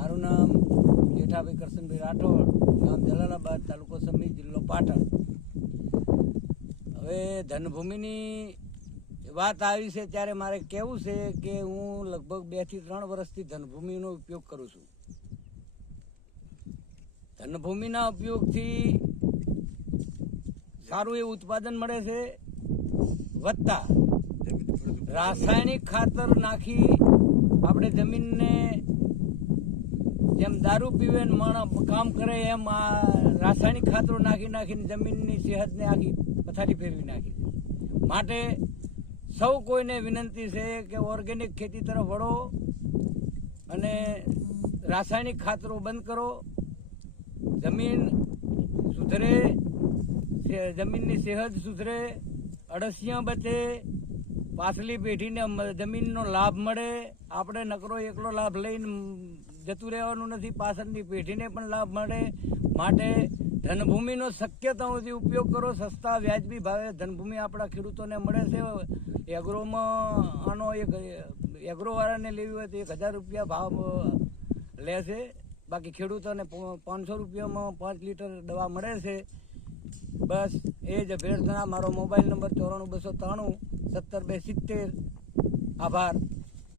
મારું નામ જેઠાભાઈ કરશનભાઈ રાઠોડ, ગામ જલાલાબાદ, તાલુકો સમી, જિલ્લો પાટણ. હવે ધનભૂમિની વાત આવી છે ત્યારે મારે કહેવું છે કે હું લગભગ 2 થી 3 વર્ષથી ધનભૂમિનો ઉપયોગ કરું છું. ધનભૂમિના ઉપયોગથી સારું એવું ઉત્પાદન મળે છે, વધતા રાસાયણિક ખાતર નાખી આપણે જમીનને જેમ દારૂ પીવે ને માણસ કામ કરે એમ આ રાસાયણિક ખાતરો નાખીને જમીનની સેહતને આખી પથારી ફેરવી નાખી છે. માટે સૌ કોઈને વિનંતી છે કે ઓર્ગેનિક ખેતી તરફ વળો અને રાસાયણિક ખાતરો બંધ કરો. જમીન સુધરે, જમીનની સેહત સુધરે, અળસિયા બચે, પાછલી પેઢીને જમીનનો લાભ મળે. આપણે નકરો એકલો લાભ લઈને જતું રહેવાનું નથી, પાછળની પેઢીને પણ લાભ મળે. માટે ધનભૂમિનો શક્યતા સુધી ઉપયોગ કરો. સસ્તા વ્યાજબી ભાવે ધનભૂમિ આપણા ખેડૂતોને મળે છે. એગ્રોમાં આનો એક એગ્રોવાળાને લેવી હોય તો 1000 રૂપિયા ભાવ લે છે. બાકી ખેડૂતોને 500 રૂપિયામાં 5 લીટર દવા મળે છે. બસ એ જ અભ્યર્થના. મારો મોબાઈલ નંબર 94 293 70 270. આભાર.